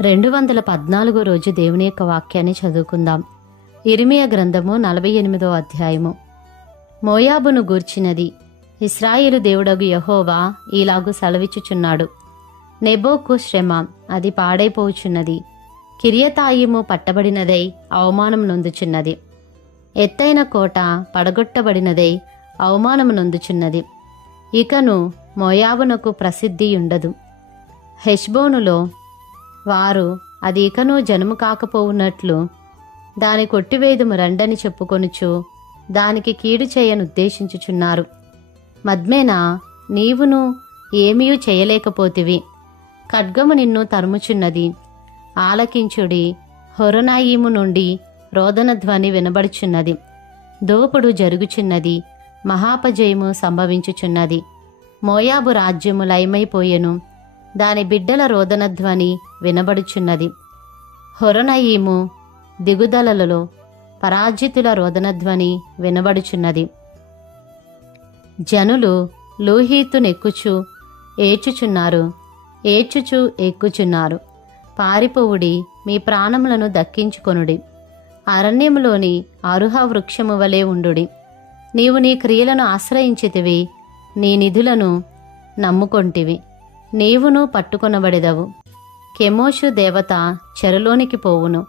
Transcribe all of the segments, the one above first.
214 రోజు దేవుని యొక్క వాక్యాన్ని చదువుకుందాం. ఇర్మియా గ్రంథము 48వ అధ్యాయము. మోయాబును గూర్చినది. ఇశ్రాయేలు దేవుడగు యెహోవా ఈలాగు సెలవిచ్చుచున్నాడు. నెబోకు శ్రమ, అది పాడైపోవుచున్నది. కిర్యతాయిము పట్టబడినదై అవమానం నొందుచున్నది. ఎత్తైన కోట పడగొట్టబడినదై అవమానము నొందుచున్నది. ఇకను మోయాబునకు ప్రసిద్ధి ఉండదు. హెష్బోనులో వారు అది ఇకను జనము కాకపోవునట్లు దాని కొట్టివేదుము రండని చెప్పుకొనుచు దానికి కీడు చేయనుద్దేశించుచున్నారు. మద్మేనా, నీవును ఏమీయూ చేయలేకపోతివి. ఖడ్గము నిన్ను తరుముచున్నది. ఆలకించుడి, హొరొనాయిము నుండి రోదన ధ్వని వినబడుచున్నది. దోపుడు జరుగుచున్నది, మహాపజయము సంభవించుచున్నది. మోయాబు రాజ్యము లయమైపోయెను, దాని బిడ్డల రోదన ధ్వని వినబడుచున్నది. హొరొనయీము దిగుదలలో పరాజితుల రోదన ధ్వని వినబడుచున్నది. జనులు లూహీతునెక్కుచు ఏడ్చుచున్నారు, ఏడ్చుచు ఎక్కుచున్నారు. పారిపోవుడి, మీ ప్రాణములను దక్కించుకొనుడి. అరణ్యములోని అరుహ వృక్షము వలె ఉండుడి. నీవు నీ క్రియలను ఆశ్రయించితివి, నీ నిధులను నమ్ముకొంటివి. నీవును పట్టుకొనబడెదవు. కెమోషు దేవత చెరలోనికి పోవును.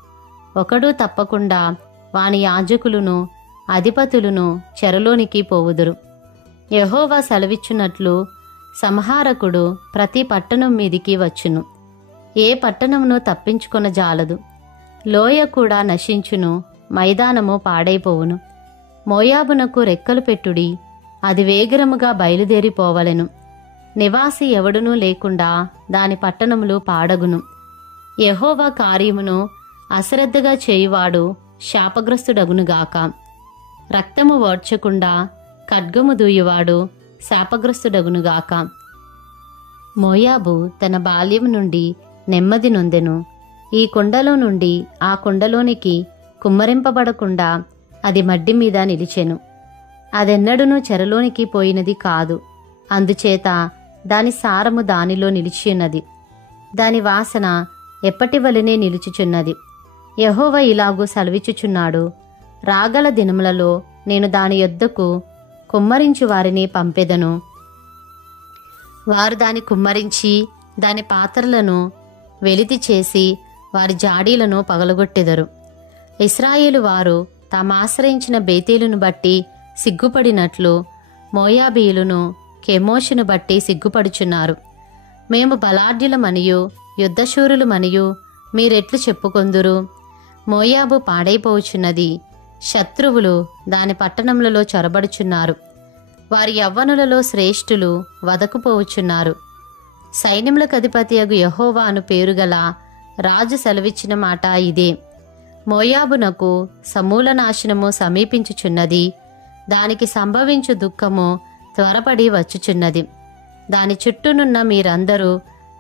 ఒకడు తప్పకుండా వాని యాజకులును అధిపతులును చెరలోనికి పోవుదురు. యెహోవా సెలవిచ్చునట్లు సంహారకుడు ప్రతి పట్టణం మీదికి వచ్చును. ఏ పట్టణమును తప్పించుకొనజాలదు. లోయ కూడా నశించును, మైదానము పాడైపోవును. మోయాబునకు రెక్కలు పెట్టుడి, అది వేగరముగా బయలుదేరిపోవలెను. నివాసి ఎవడునూ లేకుండా దాని పట్టణములు పాడగును. యెహోవా కార్యమును అశ్రద్ధగా చేయువాడు శాపగ్రస్తుడగునుగాక. రక్తము ఓడ్చకుండా ఖడ్గము దూయువాడు శాపగ్రస్తుడగునుగాక. మోయాబు తన బాల్యం నుండి నెమ్మది నొందెను. ఈ కుండలో నుండి ఆ కుండలోనికి కుమ్మరింపబడకుండా అది మడ్డి మీద నిలిచెను. అదెన్నడూనూ చెరలోనికి పోయినది కాదు. అందుచేత దాని సారము దానిలో నిలిచియున్నది. దాని వాసన ఎప్పటి వలెనే నిలుచుచున్నది. యెహోవా ఇలాగు సెలవిచ్చుచున్నాడు. రాగల దినములలో నేను దాని యొద్దకు కుమ్మరించు వారిని పంపెదను. వారు దాని కుమ్మరించి దాని పాత్రలను వెలితి చేసి వారి జాడీలను పగలగొట్టెదరు. ఇశ్రాయేలు వారు తామాశ్రయించిన బేతేలును బట్టి సిగ్గుపడినట్లు మోయాబీయులను కెమోషును బట్టి సిగ్గుపడుచున్నారు. మేము బలాఢ్యులమనియు యుద్ధశూరులమనియు మీరెట్లు చెప్పుకొందురు? మోయాబు పాడైపోవుచున్నది. శత్రువులు దాని పట్టణములలో చొరబడుచున్నారు. వారి యవ్వనులలో శ్రేష్ఠులు వదకుపోవుచున్నారు. సైన్యములకు అధిపతియగు యెహోవా అను పేరుగల రాజు సెలవిచ్చిన మాట ఇదే. మోయాబునకు సమూల నాశనము సమీపించుచున్నది. దానికి సంభవించు దుఃఖము త్వరపడి వచ్చుచున్నది. దాని చుట్టూనున్న మీరందరూ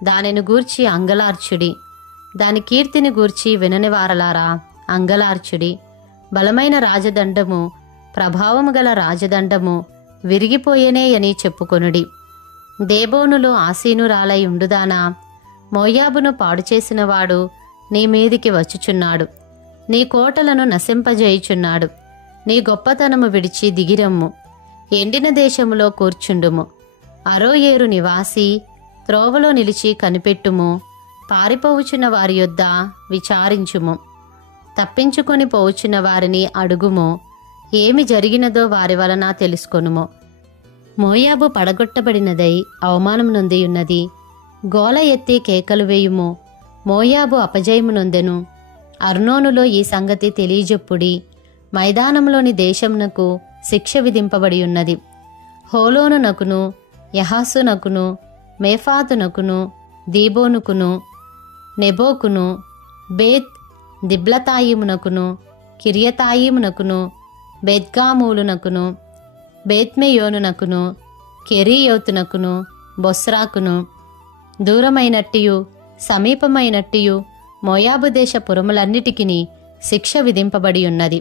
దానిని గూర్చి అంగలార్చుడి. దాని కీర్తిని గూర్చి వినని వారలారా అంగలార్చుడి. బలమైన రాజదండము, ప్రభావము గల రాజదండము విరిగిపోయేనే అని చెప్పుకొనుడి. దేబోనులో ఆసీనురాలై ఉండుదానా, మోయాబును పాడుచేసినవాడు నీ మీదికి వచ్చుచున్నాడు. నీ కోటలను నశింపజేయుచున్నాడు. నీ గొప్పతనము విడిచి దిగిరమ్ము. ఎండిన దేశములో కూర్చుండుము. అరోయేరు నివాసి, త్రోవలో నిలిచి కనిపెట్టుము. పారిపోవుచున్న వారి యొద్ద విచారించుము. తప్పించుకొని పోవుచున్న వారిని అడుగుము. ఏమి జరిగినదో వారి వలన తెలుసుకొనుము. మోయాబు పడగొట్టబడినదై అవమానం నొందియున్నది. గోల ఎత్తి కేకలు వేయుము. మోయాబు అపజయము నొందెను. అర్నోనులో ఈ సంగతి తెలియజెప్పుడి. మైదానంలోని దేశమునకు శిక్ష విధింపబడి ఉన్నది. హోలోనునకును యహాసునకును మేఫాతునకును దీబోనుకును నెబోకును బేత్ దిబ్లతాయిమునకును కిర్యతాయిమునకును బెత్గామూలునకును బేత్మెయోనునకును కెరీయోతునకును బొస్రాకును దూరమైనట్టియు సమీపమైనట్టియు మోయాబు దేశ పురములన్నిటికిని శిక్ష విధింపబడి ఉన్నది.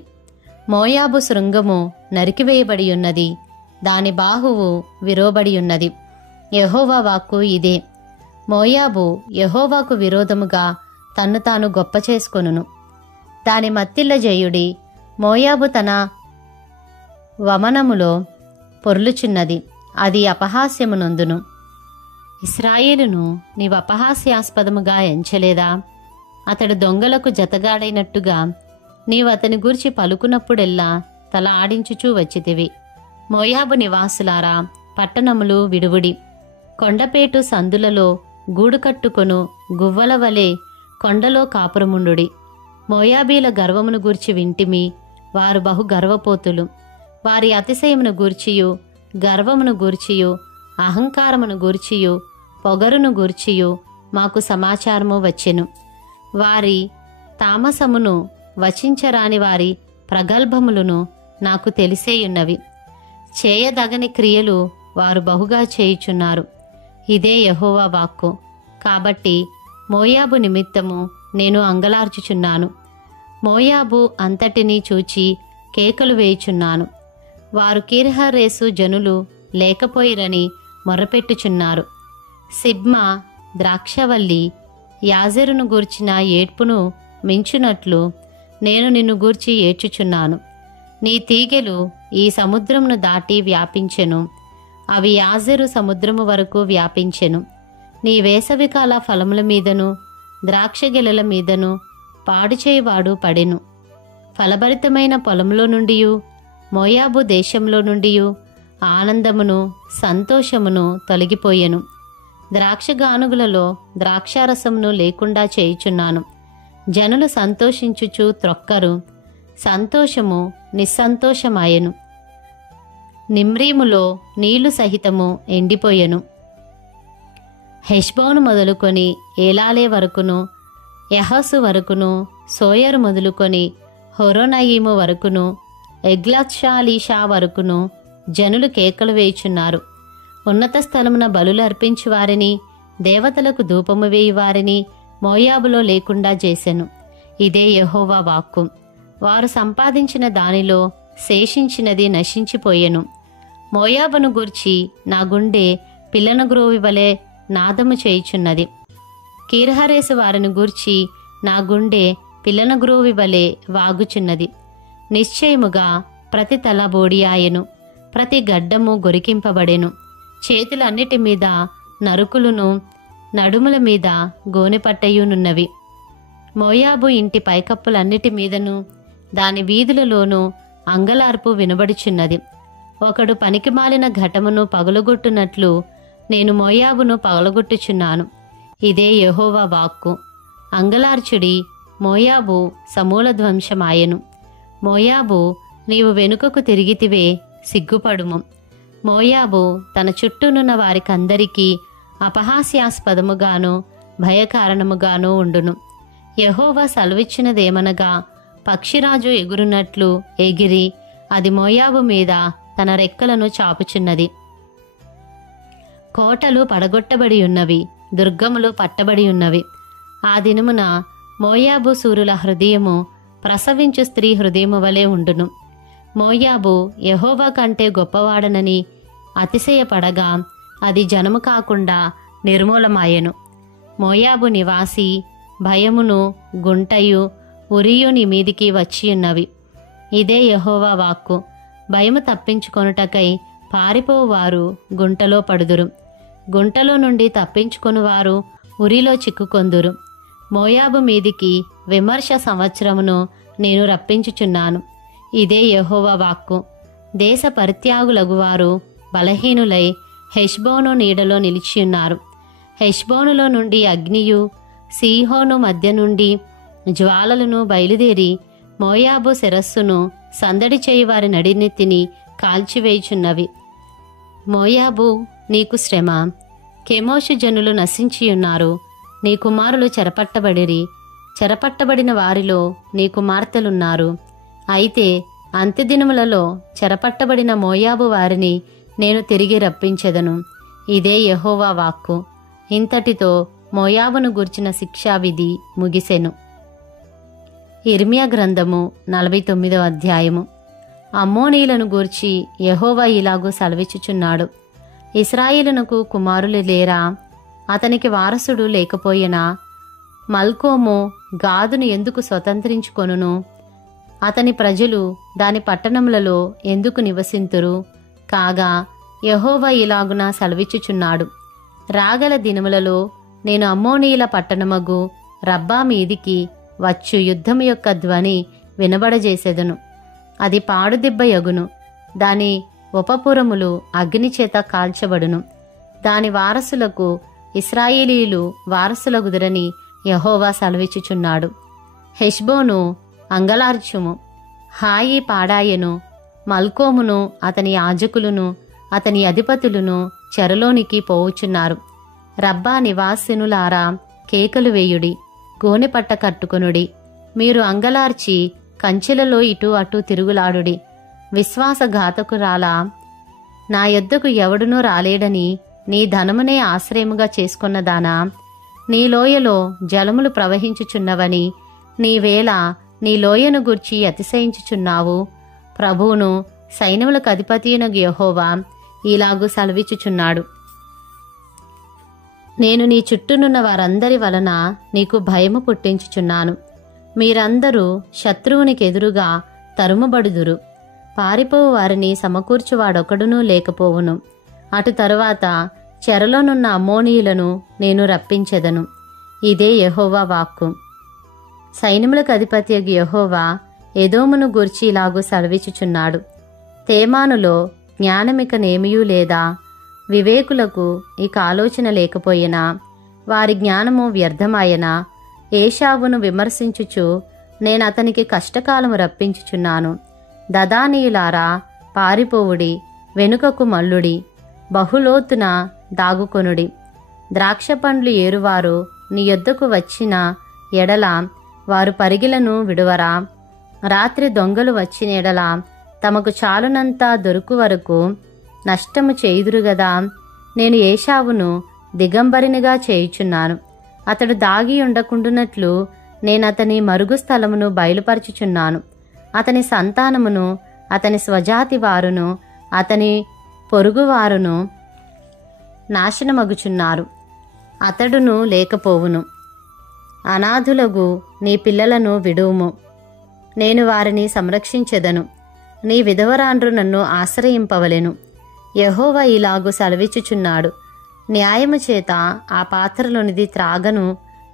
మోయాబు శృంగము నరికివేయబడి ఉన్నది. దాని బాహువు విరోబడి ఉన్నది. యెహోవా వాక్కు ఇదే. మోయాబు యెహోవాకు విరోధముగా తన్ను తాను గొప్ప చేసుకొనును. దాని మత్తిళ్ళ జయుడి, మోయాబు తన వమనములో పొర్లుచున్నది, అది అపహాస్యమునొందును. ఇశ్రాయేలును నీవు అపహాస్యాస్పదముగా ఎంచలేదా? అతడు దొంగలకు జతగాడైనట్టుగా నీవు అతని గూర్చి పలుకున్నప్పుడెల్లా తల ఆడించుచూ వచ్చితివి. మోయాబు నివాసులారా, పట్టణములు విడువుడి. కొండపేటు సందులలో గూడు కట్టుకొను గువ్వల వలె కొండలో కాపురముండుడి. మోయాబీల గర్వమును గూర్చి వింటిమి, వారు బహు గర్వపోతులు. వారి అతిశయమును గూర్చియు, గర్వమును గూర్చియు, అహంకారమును గూర్చియు, పొగరును గూర్చియు మాకు సమాచారము వచ్చెను. వారి తామసమును వచించరాని వారి ప్రగల్భములను నాకు తెలిసేయున్నవి. చేయదగని క్రియలు వారు బహుగా చేయుచున్నారు. ఇదే యెహోవా వాక్కు. కాబట్టి మోయాబు నిమిత్తము నేను అంగలార్చుచున్నాను. మోయాబు అంతటినీ చూచి కేకలు వేయుచున్నాను. వారు కీర్హరేసు జనులు లేకపోయిరని మొరపెట్టుచున్నారు. సిబ్మా ద్రాక్షవల్లి యాజెరును గూర్చిన ఏడ్పును మించునట్లు నేను నిన్ను గూర్చి ఏడ్చుచున్నాను. నీ తీగెలు ఈ సముద్రమును దాటి వ్యాపించెను, అవి యాజెరు సముద్రము వరకు వ్యాపించెను. నీ వేసవికాల ఫలముల మీదను ద్రాక్షగెలల మీదను పాడుచేయవాడు పడెను. ఫలభరితమైన పొలంలో నుండియు మోయాబు దేశంలో నుండియు ఆనందమును సంతోషమును తొలగిపోయెను. ద్రాక్షగానుగులలో ద్రాక్షారసమును లేకుండా చేయుచున్నాను. జనులు సంతోషించుచు త్రొక్కరు, సంతోషము నిస్సంతోషమాయెను. నిమ్రీములో నీళ్లు సహితము ఎండిపోయెను. హెష్బోను మొదలుకొని ఏలాలే వరకును, యహసు వరకును, సోయరు మొదలుకొని హొరోనయీము వరకును, ఎగ్లత్షాలీషా వరకును జనులు కేకలు వేయుచున్నారు. ఉన్నత స్థలమున బలులు అర్పించు వారిని, దేవతలకు ధూపము వేయువారిని మోయాబులో లేకుండా చేసెను. ఇదే యెహోవా వాక్కు. వారు సంపాదించిన దానిలో శేషించినది నశించిపోయెను. మోయాబును గూర్చి నా గుండె పిల్లనగ్రోవి వలె నాదము చేయుచున్నది. కీర్హరేసు వారిని గూర్చి నా గుండె పిల్లనగ్రోవి వలె వాగుచున్నది. నిశ్చయముగా ప్రతి తల బోడియాయెను, ప్రతి గడ్డము గొరికింపబడెను. చేతులన్నిటి మీద నరుకులును, నడుముల మీద గోనెపట్టయునున్నవి. మోయాబు ఇంటి పైకప్పులన్నిటి మీదను దాని వీధులలోనూ అంగలార్పు వినబడుచున్నది. ఒకడు పనికిమాలిన ఘటమును పగులగొట్టునట్లు నేను మోయాబును పగలగొట్టుచున్నాను. ఇదే యెహోవా వాక్కు. అంగలార్చుడి, మోయాబు సమూల ధ్వంసమాయెను. మోయాబు, నీవు వెనుకకు తిరిగితివే, సిగ్గుపడుము. మోయాబు తన చుట్టూనున్న వారికందరికీ అపహాస్యాస్పదముగాను భయకారణముగాను ఉండును. యెహోవా సెలవిచ్చినదేమనగా, పక్షిరాజు ఎగురునట్లు ఎగిరి అది మోయాబు మీద తన రెక్కలను చాపుచున్నది. కోటలు పడగొట్టబడి ఉన్నవి, దుర్గములు పట్టబడి ఉన్నవి. ఆ దినమున మోయాబు సూరుల హృదయము ప్రసవించు స్త్రీ హృదయము వలె ఉండును. మోయాబు యెహోవా కంటే గొప్పవాడనని అతిశయపడగా అది జనము కాకుండా నిర్మూలమాయెను. మోయాబు నివాసి భయమును గుంటయు ఉరియు నీ మీదికి వచ్చియున్నవి. ఇదే యెహోవా వాక్కు. భయము తప్పించుకొనుటకై పారిపోవారు గుంటలో పడుదురు. గుంటలో నుండి తప్పించుకొనువారు ఉరిలో చిక్కుకొందురు. మోయాబు మీదికి విమర్శ సంవత్సరమును నేను రప్పించుచున్నాను. ఇదే యెహోవా వాక్కు. దేశ పరిత్యాగులగువారు బలహీనులై హెష్బోను నీడలో నిలిచియున్నారు. హెష్బోనులో నుండి అగ్నియు సీహోను మధ్య నుండి జ్వాలలను బయలుదేరి మోయాబు శిరస్సును సందడి చేయి వారి నడినెత్తిని కాల్చివేయుచున్నవి. మోయాబు, నీకు శ్రమ. కెమోషు జనులు నశించియున్నారు. నీ కుమారులు చెరపట్టబడిరి. చెరపట్టబడిన వారిలో నీ కుమార్తెలున్నారు. అయితే అంత్యదినములలో చెరపట్టబడిన మోయాబు వారిని నేను తిరిగి రప్పించెదను. ఇదే యెహోవా వాక్కు. ఇంతటితో మోయాబును గూర్చిన శిక్షావిధి ముగిసెను. ఇర్మియా గ్రంథము 49వ అధ్యాయము. అమ్మోనీలను గూర్చి యెహోవా ఇలాగూ సెలవిచ్చుచున్నాడు. ఇశ్రాయేలునకు కుమారులు లేరా? అతనికి వారసుడు లేకపోయినా? మల్కోము గాదును ఎందుకు స్వతంత్రించుకొనును? అతని ప్రజలు దాని పట్టణములలో ఎందుకు నివసింతురు? కాగా యెహోవా ఇలాగున సెలవిచ్చుచున్నాడు, రాగల దినములలో నేను అమ్మోనీయుల పట్టణమగు రబ్బా మీదికి వచ్చు యుద్ధము యొక్క ధ్వని వినబడజేసెదను. అది పాడుదిబ్బయగును, దాని ఉపపురములు అగ్నిచేత కాల్చబడును. దాని వారసులకు ఇశ్రాయేలీయులు వారసులగుదురని యెహోవా సెలవిచ్చుచున్నాడు. హెష్బోను అంగలార్చుము, హాయి పాడాయెను. మల్కోమును అతని యాజకులను అతని అధిపతులను చెరలోనికి పోవుచున్నారు. రబ్బా నివాసినులారా, కేకలు వేయుడి, గోనెపట్ట కట్టుకొనుడి. మీరు అంగలార్చి కంచెలలో ఇటు అటు తిరుగులాడుడి. విశ్వాసఘాతకురాలా, నా యొద్దకు ఎవడునూ రాలేడని నీ ధనమునే ఆశ్రయముగా చేసుకొన్నదానా, నీ లోయలో జలములు ప్రవహించుచున్నవని నీవేళ నీ లోయను గూర్చి అతిశయించుచున్నావు? ప్రభువును సైన్యములకు అధిపతియైన యెహోవా ఇలాగు సెలవిచ్చుచున్నాడు, నేను నీ చుట్టూనున్న వారందరి వలన నీకు భయము పుట్టించుచున్నాను. మీరందరూ శత్రువునికి ఎదురుగా తరుముబడుదురు. పారిపోవు వారిని సమకూర్చువాడొకడునూ లేకపోవును. అటు తరువాత చెరలోనున్న అమ్మోనీయులను నేను రప్పించెదను. ఇదే యెహోవా వాక్కు. సైన్యములకు అధిపతియగు యెహోవా ఎదోమును గూర్చి ఇలాగు సెలవిచ్చుచున్నాడు, తేమానులో జ్ఞానమిక నేమియూ లేదా? వివేకులకు ఇక ఆలోచన లేకపోయినా వారి జ్ఞానము వ్యర్థమాయనా? ఏషావును విమర్శించుచు నేనతనికి కష్టకాలము రప్పించుచున్నాను. దదానీయులారా, పారిపోవుడి, వెనుకకు మల్లుడి, బహులోతున దాగుకొనుడి. ద్రాక్ష పండ్లు ఏరువారు నీ యొద్దకు వచ్చిన ఎడల వారు పరిగిలను విడువరా? రాత్రి దొంగలు వచ్చిన ఎడల తమకు చాలునంతా దొరుకు వరకు నష్టము చేయుదురుగదా. నేను ఏషావును దిగంబరినిగా చేయుచున్నాను. అతడు దాగి ఉండకుండునట్లు నేనతని మరుగు స్థలమును బయలుపరచుచున్నాను. అతని సంతానమును, అతని స్వజాతి వారును, అతని పొరుగువారును నాశనమగుచున్నారు. అతడును లేకపోవును. అనాథులగు నీ పిల్లలను విడువుము, నేను వారిని సంరక్షించెదను. నీ విధవరాండ్రు నన్ను ఆశ్రయింపవలెను. యెహోవా ఇలాగు సెలవిచ్చుచున్నాడు, న్యాయము చేత ఆ పాత్రలోనిది త్రాగను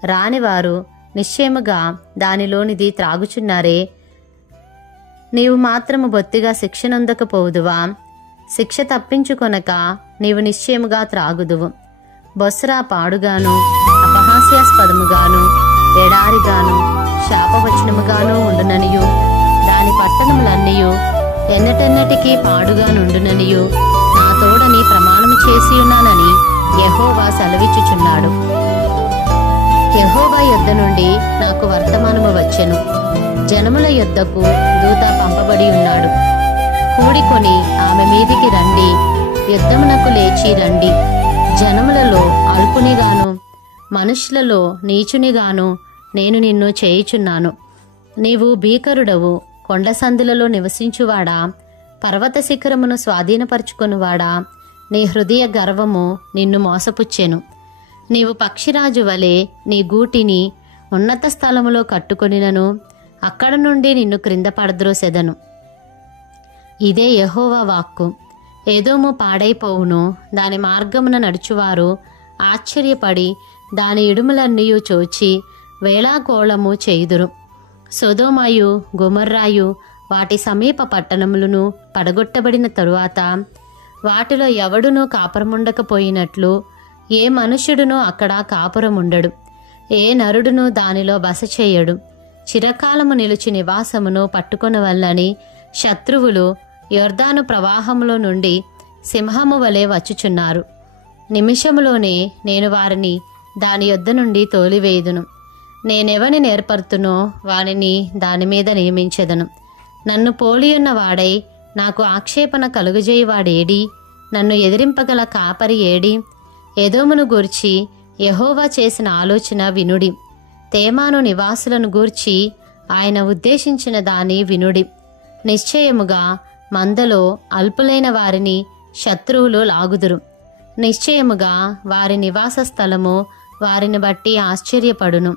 రానివారు నిశ్చయముగా దానిలోనిది త్రాగుచున్నారే. నీవు మాత్రము బొత్తిగా శిక్షనొందకపోదువా? శిక్ష తప్పించుకొనక నీవు నిశ్చయముగా త్రాగుదువు. బొస్రా పాడుగాను, అపహాస్యాస్పదముగాను, ఎడారిగాను, శాపవచనముగాను ఉండుననియు, దాని పట్టణములన్నీయు ఎన్నటెన్నటికీ పాడుగా నుండుననియు నా తోడని ప్రమాణము చేసియున్నానని యెహోవా సెలవిచ్చుచున్నాడు. యెహోవా యొద్ద నుండి నాకు వర్తమానము వచ్చెను. జనముల యొద్దకు దూత పంపబడి ఉన్నాడు. కూడికొని ఆమె మీదికి రండి, యుద్ధమునకు లేచి రండి. జనములలో అల్పునిగాను మనుష్యులలో నీచునిగాను నేను నిన్ను చేయుచున్నాను. నీవు భీకరుడవు, కొండసందులలో నివసించువాడా, పర్వత శిఖరమును స్వాధీనపరుచుకొనువాడా, నీ హృదయ గర్వము నిన్ను మోసపుచ్చెను. నీవు పక్షిరాజు వలె నీ గూటిని ఉన్నత స్థలములో కట్టుకొనినను అక్కడ నుండి నిన్ను క్రింద పడద్రోసెదను. ఇదే యెహోవా వాక్కు. ఏదోము పాడైపోవును, దాని మార్గమున నడుచువారు ఆశ్చర్యపడి దాని ఇడుములన్నీయు చూచి వేళాకోళము చేయుదురు. సొదొమయు గొమొర్రాయు వాటి సమీప పట్టణములను పడగొట్టబడిన తరువాత వాటిలో ఎవడునూ కాపురముండకపోయినట్లు ఏ మనుష్యుడునూ అక్కడ కాపురముండడు, ఏ నరుడునూ దానిలో బస చేయడు. చిరకాలము నిలిచి నివాసమును పట్టుకొనవల్లని శత్రువులు యొర్దాను ప్రవాహములో నుండి సింహము వలె వచ్చుచున్నారు. నిమిషములోనే నేను వారిని దాని యొద్ద నుండి తోలివేయుదును. నేనెవని నేర్పరుతునో వానిని దానిమీద నియమించెదను. నన్ను పోలియున్న వాడై నాకు ఆక్షేపణ కలుగజేయువాడేడి? నన్ను ఎదిరింపగల కాపరి ఏడి? ఎదోమును గూర్చి యెహోవా చేసిన ఆలోచన వినుడి. తేమాను నివాసులను గూర్చి ఆయన ఉద్దేశించిన దాని వినుడి. నిశ్చయముగా మందలో అల్పులైన వారిని శత్రువులు లాగుదురు. నిశ్చయముగా వారి నివాస స్థలము వారిని బట్టి ఆశ్చర్యపడును.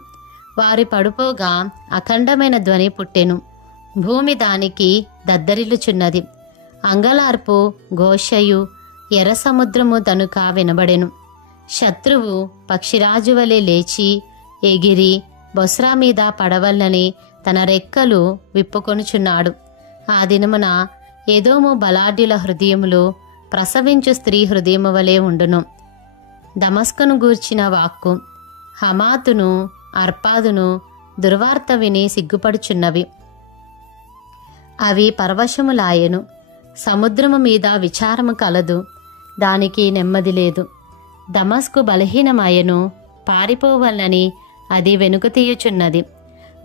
వారి పడుపోగా అఖండమైన ధ్వని పుట్టెను. భూమి దానికి దద్దరిల్లుచున్నది. అంగలార్పు, ఘోషయు, ఎర్ర సముద్రము దనుక వినబడెను. శత్రువు పక్షిరాజు వలె లేచి ఎగిరి బొస్రా మీద పడవలనని తన రెక్కలు విప్పుకొనుచున్నాడు. ఆ దినమున ఎదోము బలాఢ్యుల హృదయములు ప్రసవించు స్త్రీ హృదయము వలె ఉండును. దమస్కును గూర్చిన వాక్కు. హమాతును అర్పాదును దుర్వార్త విని సిగ్గుపడుచున్నవి. అవి పరవశములాయెను. సముద్రము మీద విచారము కలదు, దానికి నెమ్మది లేదు. దమస్కు బలహీనమాయెను, పారిపోవలనని అది వెనుక తీయుచున్నది.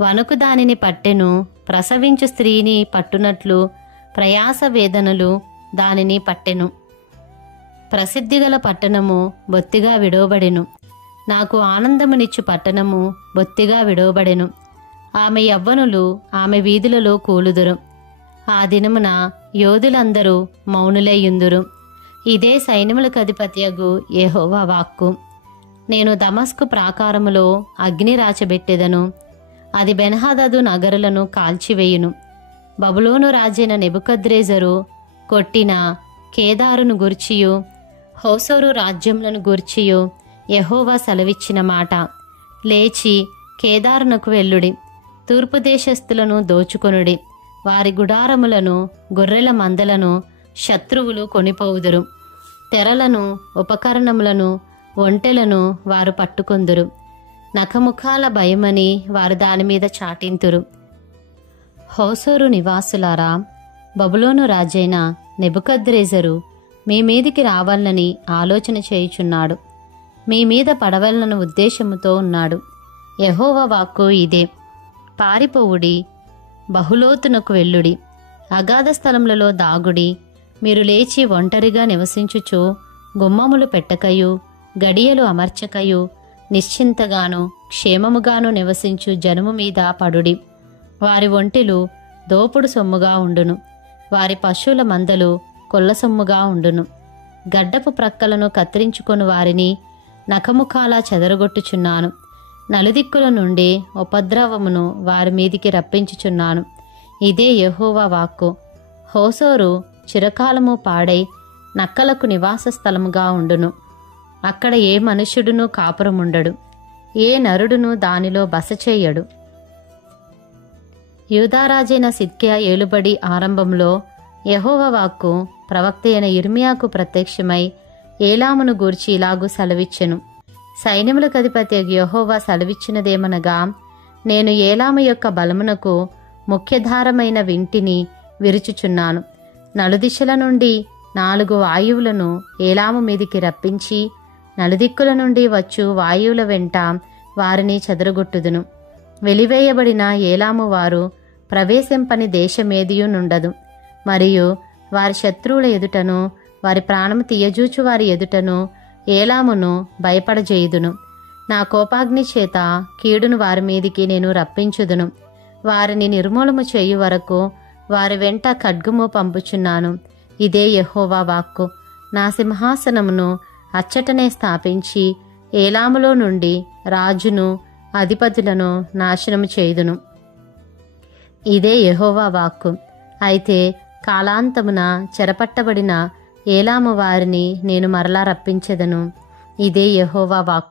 వణుకు దానిని పట్టెను, ప్రసవించు స్త్రీని పట్టునట్లు ప్రయాస వేదనలు దానిని పట్టెను. ప్రసిద్ధిగల పట్టణము బొత్తిగా విడవబడెను. నాకు ఆనందమునిచ్చు పట్టణము బొత్తిగా విడవబడెను. ఆమె యవ్వనులు ఆమె వీధులలో కూలుదురు. ఆ దినమున యోధులందరూ మౌనులైయుందురు. ఇదే సైన్యములకు అధిపతియగు యెహోవా వాక్కు. నేను దమస్కు ప్రాకారములో అగ్ని రాచబెట్టెదను, అది బెన్హదదు నగరులను కాల్చివేయును. బబులోను రాజైన నెబుకద్రెజరు కొట్టిన కేదారును గూర్చియు హోసోరు రాజ్యములను గూర్చియు యెహోవా సెలవిచ్చిన మాట. లేచి కేదారునకు వెళ్ళుడి, తూర్పు దేశస్థులను దోచుకొనుడి. వారి గుడారములను గొర్రెల మందలను శత్రువులు కొనిపోవుదురు. తెరలను ఉపకరణములను ఒంటెలను వారు పట్టుకొందురు. నఖముఖాల భయమని వారు దానిమీద చాటింతురు. హోసోరు నివాసులారా, బబులోను రాజైన నెబుకద్రెజరు మీ మీదికి రావాలని ఆలోచన చేయుచున్నాడు. మీ మీద పడవలన ఉద్దేశముతో ఉన్నాడు. యెహోవా వాక్కు ఇదే. పారిపోవుడి, బహులోతునకు వెళ్ళుడి, అగాధ స్థలములలో దాగుడి. మీరు లేచి ఒంటరిగా నివసించుచు గుమ్మములు పెట్టకయు గడియలు అమర్చకయు నిశ్చింతగాను క్షేమముగాను నివసించు జనము మీద పడుడి. వారి ఒంటెలు దోపుడు సొమ్ముగా ఉండును, వారి పశువుల మందలు కొల్ల సొమ్ముగా ఉండును. గడ్డపు ప్రక్కలను కత్తిరించుకొని వారిని నఖముఖాలా చెదరగొట్టుచున్నాను. నలుదిక్కుల నుండి ఉపద్రవమును వారి మీదికి రప్పించుచున్నాను. ఇదే యెహోవా వాక్కు. హోసోరు చిరకాలము పాడై నక్కలకు నివాస స్థలముగా ఉండును. అక్కడ ఏ మనుష్యుడును కాపురముండడు, ఏ నరుడును దానిలో బస చేయడు. యూదారాజైన సిద్కియా ఏలుబడి ఆరంభంలో యెహోవా వాక్కు ప్రవక్త అయిన యిర్మీయాకు ప్రత్యక్షమై ఏలామును గూర్చి ఇలాగు సెలవిచ్చెను. సైన్యములకు అధిపతి యెహోవా సెలవిచ్చినదేమనగా, నేను ఏలాము యొక్క బలమునకు ముఖ్యధారమైన వింటిని విరుచుచున్నాను. నలుదిశల నుండి 4 వాయువులను ఏలాము మీదికి రప్పించి నలుదిక్కుల నుండి వచ్చు వాయువుల వెంట వారిని చెదరగొట్టుదును. వెలివేయబడిన ఏలాము వారు ప్రవేశింపని దేశమేదియూ నుండదు. మరియు వారి శత్రువుల ఎదుటను వారి ప్రాణము తీయజూచు వారి ఎదుటను ఏలామును భయపడజేయుదును. నా కోపాగ్ని చేత కీడును వారి మీదికి నేను రప్పించుదును. వారిని నిర్మూలము చేయు వరకు వారి వెంట ఖడ్గము పంపుచున్నాను. ఇదే యెహోవా వాక్కు. నా సింహాసనమును అచ్చటనే స్థాపించి ఏలాములో నుండి రాజును అధిపతులను నాశనము చేయుదును. ఇదే యెహోవా వాక్కు. అయితే కాలాంతమున చెరపట్టబడిన ఏలాము వారిని నేను మరలా రప్పించెదను. ఇదే యెహోవా వాక్కు.